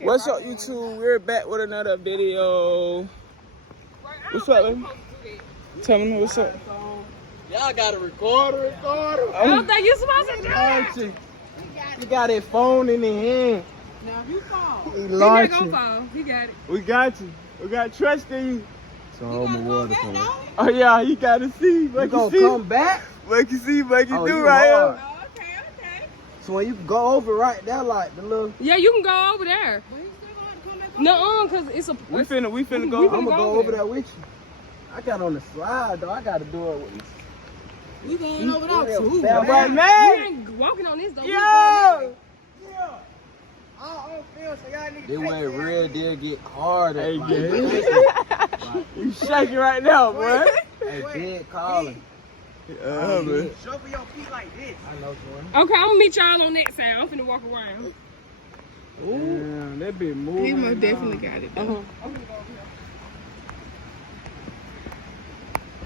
What's up, YouTube? We're back with another video. What's up, baby? Tell me what's up. Y'all gotta record. I don't think you're supposed to do it. You got his phone in his hand. Now if you fall, He he not launched gonna it. fall. He got it. We got you. We got trust in you. So hold my water for me. Oh yeah, you gotta see. You Make you gonna see. come back? Make you see. Make you Oh, do you right hard. here. Oh, okay. So when you go over right there, like the little, Yeah, you can go over there. But he's still gonna come back. No, cause it's a. We finna we go. finna I'm gonna go go over over there. there with you. I got on the slide though. I gotta do it with you. We going over there too. Yeah, Right, right, We man. ain't walking on this though. Yo. This way real deal get harder. Hey, like, gang. You shaking right now, boy. Hey, big calling. Man. Show for your feet like this. I know, son. Okay, I'm gonna meet y'all on that side. I'm finna walk around. Damn, that been moving. He most definitely got it though.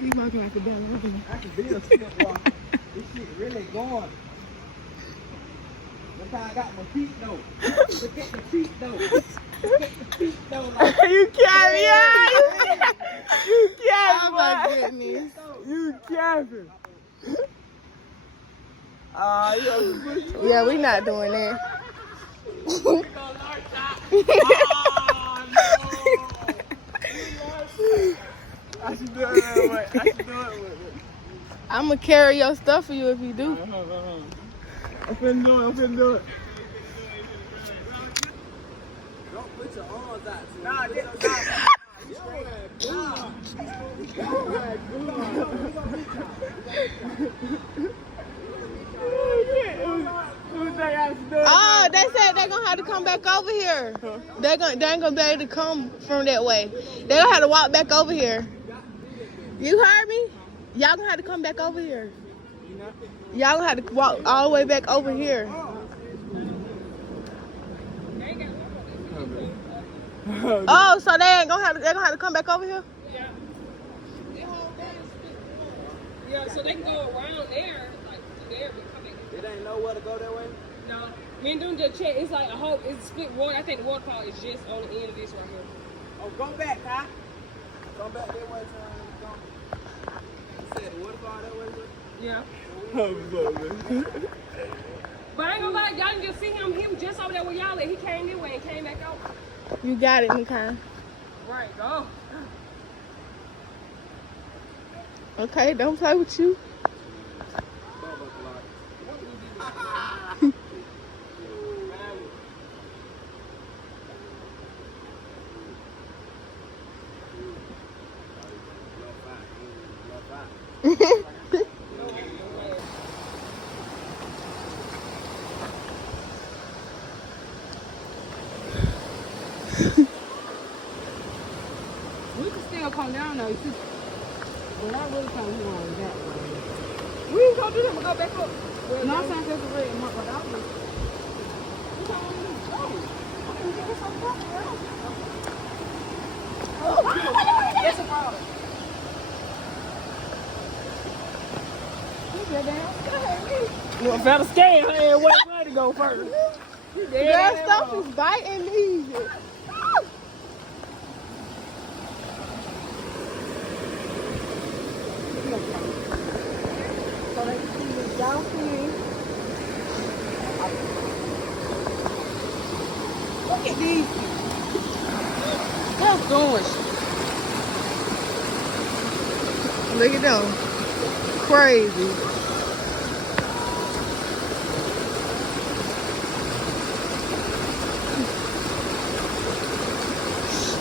He walking like a dog. I can be a step walker. This shit really going. Look how I got my feet though. Look at the feet though. Look at the feet though. Like, You carry on. You carry. Oh my goodness. You capping. Yeah, we not doing that. I should do it that way. I should do it with it. I'm gonna carry your stuff for you if you do. I'm finna do it. don't put your arms out. Nah, Oh, they said they're gonna have to come back over here. They ain't gonna be able to come from that way. They gonna have to walk back over here. You heard me? Y'all gonna have to come back over here. Y'all gonna have to walk all the way back over here. Oh, so they ain't gonna have to. They gonna have to come back over here. Yeah, so they can go around there, like there, but come back. It ain't nowhere to go that way. No, me and Doom just check. It's like a whole. It's split water. I think the waterfall is just on the end of this right here. Oh, go back, Ty. Come back that way. You said the waterfall that way? Yeah. But I ain't gonna lie, y'all can just see him. He was just over there with y'all, and he came this way and came back over. You got it, Nikai. Right, go. Okay, don't play with you. We can still come down though. But I really can't do on that way. We ain't gonna do that. We'll go back up. Well, no, I'm saying that's a red mark, but I was. That's a problem. You want better scan her and where to go first. That stuff is biting me. So they see y'all see. Look at these. They're going. Look at them. Crazy.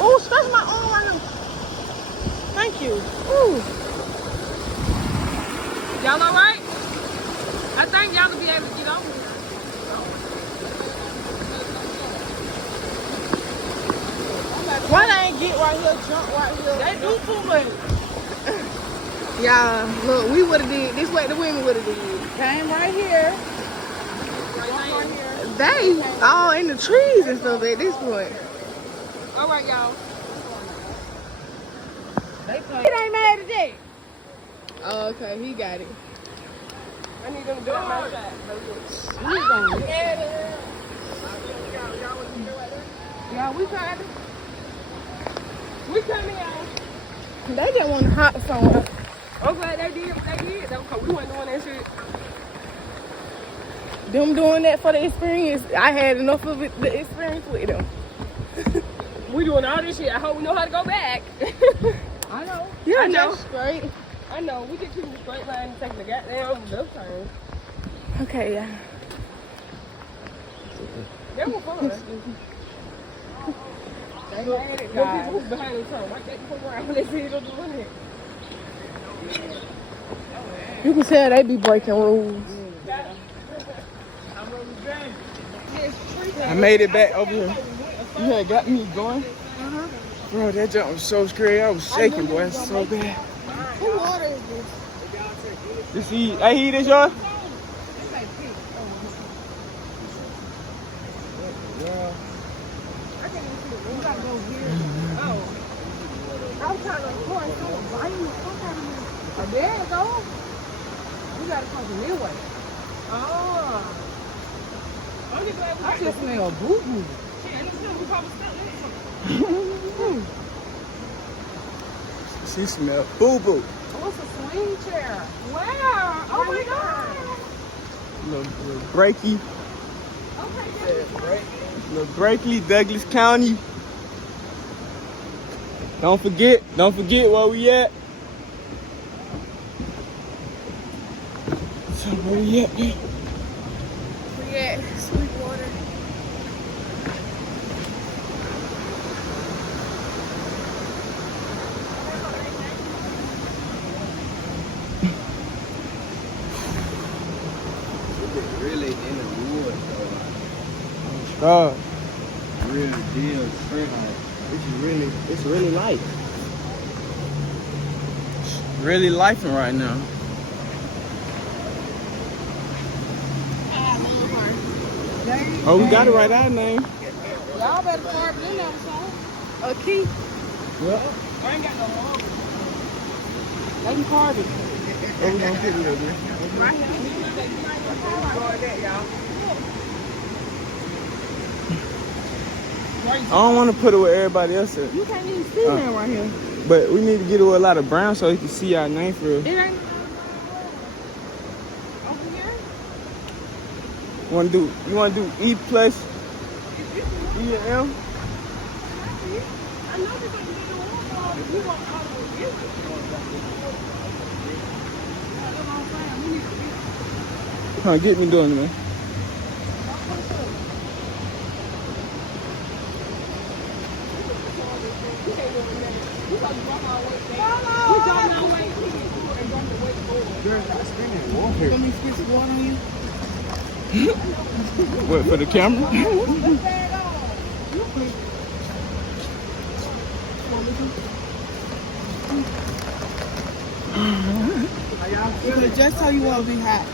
Oh, stretch my arm right now. Thank you. Ooh. Y'all all right? I think y'all will be able to get over here. Why they ain't get right here, jump right here? They do too much. Y'all, look, we would have did this way the women would have did. Came right here. Right here. They all in the trees and stuff at this point. All right, y'all. It ain't mad at that. Oh, okay, he got it. I need them to do it on my side. He's going to get it. y'all. We tried to. We coming, y'all. They just want to hop somewhere. I'm glad they did what they did, though, because we weren't doing that shit. Them doing that for the experience. I had enough of it, the experience with them. We doing all this shit. I hope we know how to go back. I know. Yeah, I know. that's straight. I know. We just keep the straight line and taking the goddamn left turn. Okay, yeah. That was fun. They had it. Them people who's behind the turn. Right back before around. Let's see them doing it. You can tell they be breaking rules. I made it back over here. You had got me going. Bro, that jump was so scary. I was shaking, boy. It's so bad. Who water is this? This heat. Hey, heat is yours? I'm trying to record someone. Why you Oh, there you go. We got to come the new way. Oh. I'm just glad we I just smell boo-boo. She smelled boo-boo. What's a swing chair? Wow. Oh, my God. Little breaky. Okay, Little Brakely, Douglas County. Don't forget where we at. So where we at, man? We at Sweetwater. Really in the woods, though. God, Really deal straight on. it's really life. Really lifing right now. Oh, we gotta write our name. y'all better carve it in there, son. A key. Yep. I ain't got no more. They can carve it. Oh, we gonna put it over there. Right here. I don't want to put it where everybody else is. You can't even see that right here. But we need to get it with a lot of brown so you can see our name for real. It ain't Over here? You wanna do E plus E and M? I know they're going to get the one. We want all of it. Huh, get me doing it, man. Let me switch water on you. What, for the camera? But just so you won't be hot.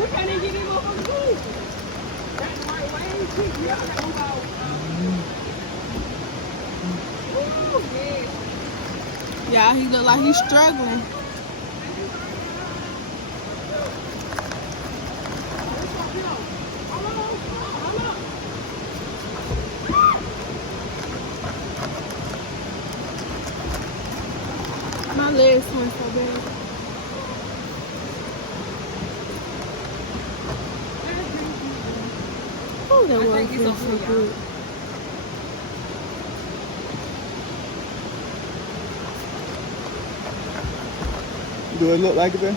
We can't even get him up on the roof. That's the right way. Yeah, that was all. Ooh, yeah. Yeah, he look like he's struggling. My legs went so bad. Oh, that water feels so good. Do it look like it, Ben?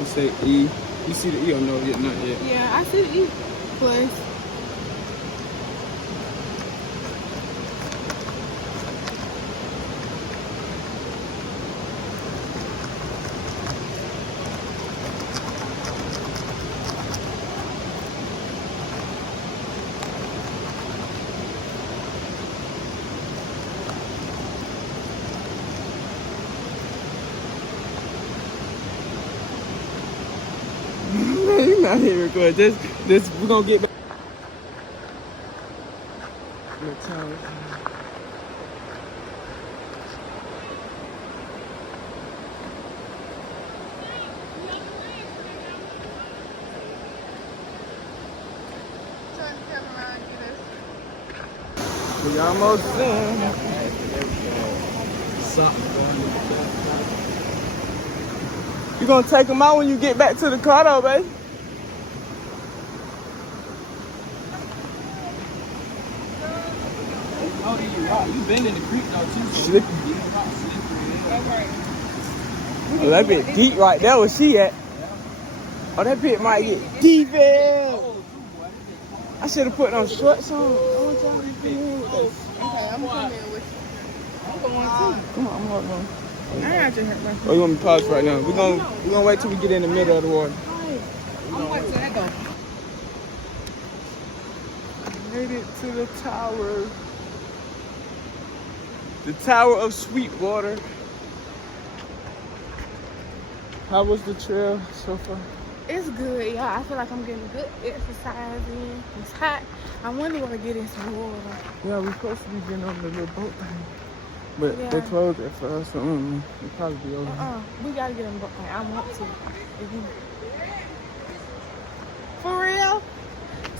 It say E. You see the E or no? Yet not yet. Yeah, I see the E plus. You're not here recording. This we're gonna get back. What time is it? Trying We almost in. You gonna take them out when you get back to the car though, babe? Oh, you been in the creek though too. So Slippery. slippery. Oh, that bit deep right there where she at. Oh, that bit might get deep in. I should have put on shorts on. Okay, I'm coming with you. I'm going too. Come on, I'm going. I got to hurt my Oh, you want me to pause right now? We're gonna wait till we get in the middle of the water. I'm going to that though. Made it to the tower. The Tower of Sweetwater. How was the trail so far? It's good, y'all. I feel like I'm getting good exercise in. It's hot. I wonder when I get in some water. Yeah, we're supposed to be getting on the little boat thing. But Yeah. they closed it for us, so we'll probably be over. We gotta get in the boat thing. I want to. For real?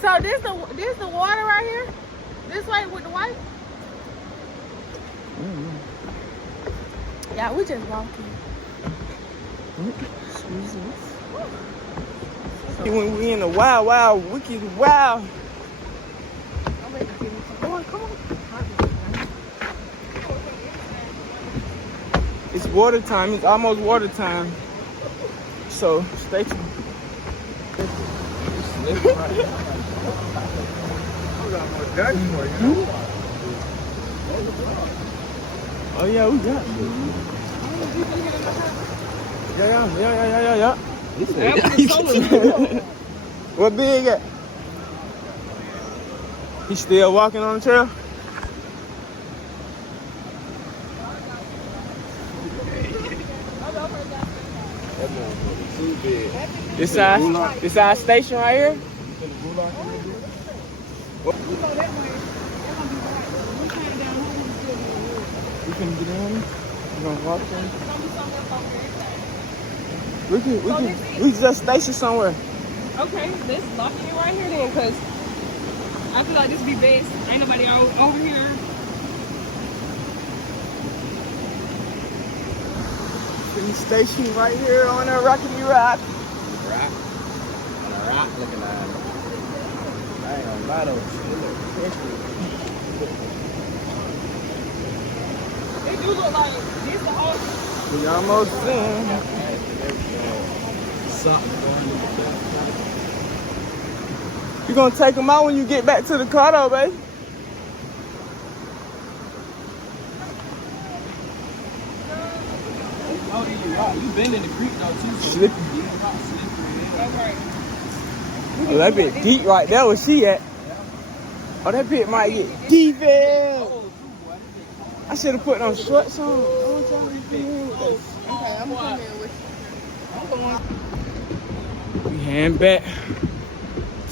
So this the water right here? This way with the white? Yeah, we just walking. When we in the wild, wicked wild. I'm ready to get in some water. Come on. It's water time. It's almost water time. So stay tuned. Oh yeah, we got it. Yeah. What big at? He still walking on the trail? This our station right here? We can get in. We're gonna walk in. We can just station somewhere. Okay, let's lock it in right here then, because I feel like this be best. Ain't nobody over here. In the station right here on a rockety rock. Rock. Rock looking at it. I ain't gonna lie though. It look crispy. It do look like this the whole. We almost in. You gonna take them out when you get back to the car though, babe? Oh, you been in the creek though too. So Slippery. Okay. Oh, that bit deep right there where she at. Oh, that bit might get deep in. I should have put on shorts on. Okay, I'm coming with you. We heading back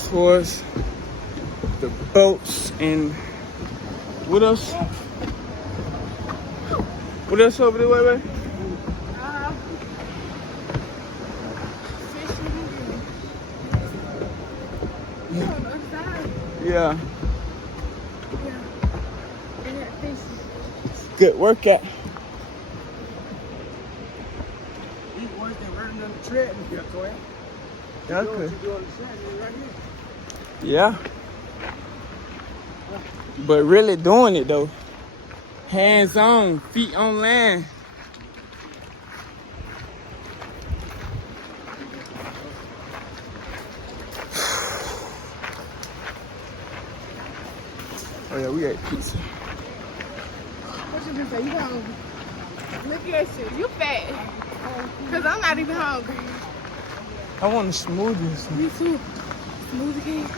towards the boats and what else? What else over there, wait? Yeah. Good workout. These ones that running on the treadmill, Toya. Yeah, okay. You doing the treadmill right here. Yeah. But really doing it though. Hands on, feet on land. Oh yeah, we ate pizza. What you gonna say? You hungry? Look at that shit. You fat. Cause I'm not even hungry. I want a smoothie or something. Me too. Smoothie cake.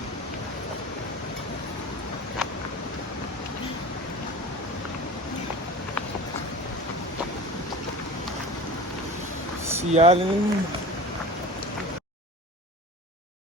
See y'all in the morning.